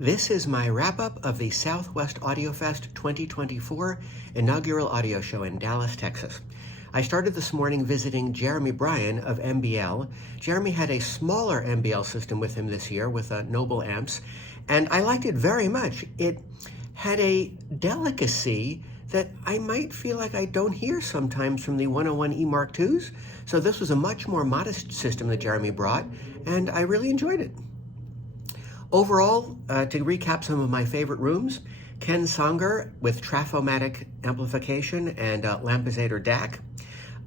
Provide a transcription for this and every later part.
This is my wrap-up of the Southwest Audio Fest 2024 inaugural audio show in Dallas, Texas. I started this morning visiting Jeremy Bryan of MBL. Jeremy had a smaller MBL system with him this year with Noble amps, and I liked it very much. It had a delicacy that I might feel like I don't hear sometimes from the 101E Mark IIs. So this was a much more modest system that Jeremy brought, and I really enjoyed it. Overall, to recap some of my favorite rooms, Ken Songer with Traphomatic amplification and Lampezator DAC.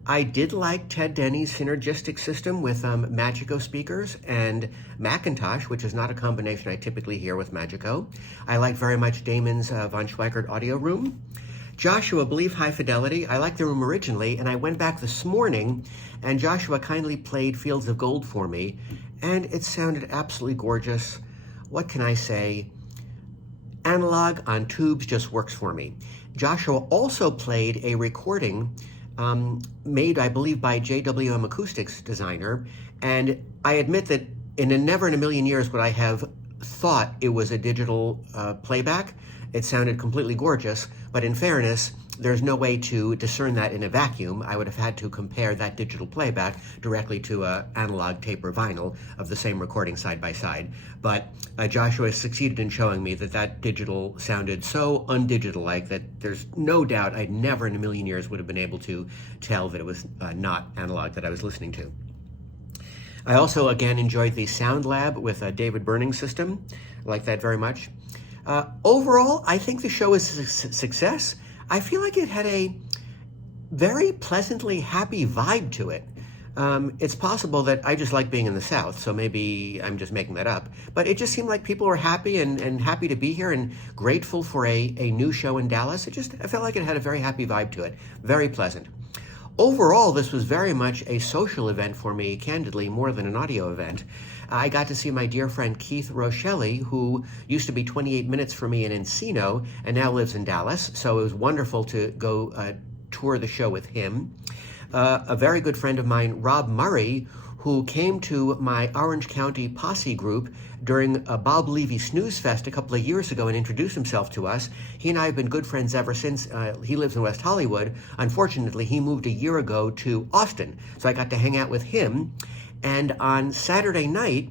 I did like Ted Denny's synergistic system with Magico speakers and Macintosh, which is not a combination I typically hear with Magico. I liked very much Damon's Von Schweikert audio room. Joshua, Believe High Fidelity. I liked the room originally, and I went back this morning, and Joshua kindly played Fields of Gold for me, and it sounded absolutely gorgeous. What can I say? Analog on tubes just works for me. Joshua also played a recording made, I believe, by JWM Acoustics designer, and I admit that never in a million years would I have thought it was a digital playback. It sounded completely gorgeous, but in fairness, there's no way to discern that in a vacuum. I would have had to compare that digital playback directly to an analog tape or vinyl of the same recording side by side. But Joshua succeeded in showing me that that digital sounded so undigital-like that there's no doubt I'd never in a million years would have been able to tell that it was not analog that I was listening to. I also, again, enjoyed the Sound Lab with a David Burning system. I like that very much. Overall, I think the show is a success. I feel like it had a very pleasantly happy vibe to it. It's possible that I just like being in the South, so maybe I'm just making that up. But it just seemed like people were happy and happy to be here and grateful for a new show in Dallas. I felt like it had a very happy vibe to it, very pleasant. Overall, this was very much a social event for me, candidly, more than an audio event. I got to see my dear friend Keith Rochelle, who used to be 28 minutes for me in Encino and now lives in Dallas. So it was wonderful to go tour the show with him. A very good friend of mine, Rob Murray, who came to my Orange County Posse group during Bob Levy Snooze Fest a couple of years ago and introduced himself to us. He and I have been good friends ever since. He lives in West Hollywood. Unfortunately, he moved a year ago to Austin, so I got to hang out with him. And on Friday night,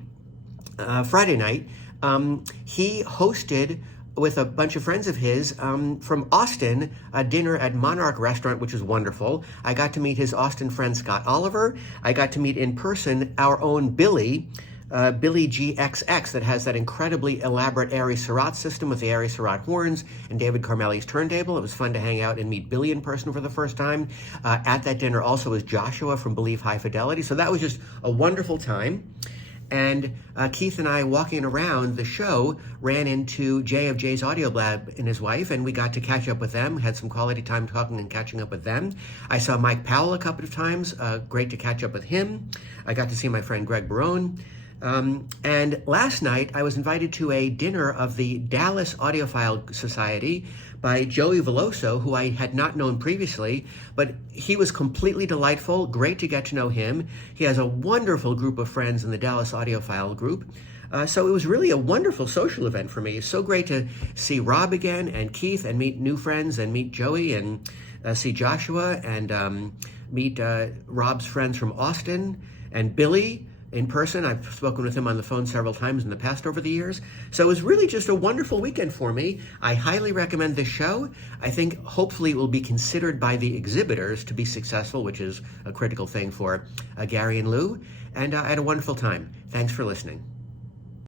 he hosted with a bunch of friends of his from Austin, a dinner at Monarch Restaurant, which is wonderful. I got to meet his Austin friend, Scott Oliver. I got to meet in person our own Billy GXX, that has that incredibly elaborate Arri Surratt system with the Arri Surratt horns and David Carmelli's turntable. It was fun to hang out and meet Billy in person for the first time. At that dinner also was Joshua from Believe High Fidelity. So that was just a wonderful time. And Keith and I, walking around the show, ran into Jay of Jay's Audio Lab and his wife, and we got to catch up with them, had some quality time talking and catching up with them. I saw Mike Powell a couple of times, great to catch up with him. I got to see my friend Greg Barone. And last night, I was invited to a dinner of the Dallas Audiophile Society by Joey Veloso, who I had not known previously, but he was completely delightful, great to get to know him. He has a wonderful group of friends in the Dallas Audiophile group. So it was really a wonderful social event for me. It's so great to see Rob again and Keith and meet new friends and meet Joey and see Joshua and meet Rob's friends from Austin and Billy in person. I've spoken with him on the phone several times in the past over the years. So it was really just a wonderful weekend for me. I highly recommend this show. I think hopefully it will be considered by the exhibitors to be successful, which is a critical thing for Gary and Lou. And I had a wonderful time. Thanks for listening.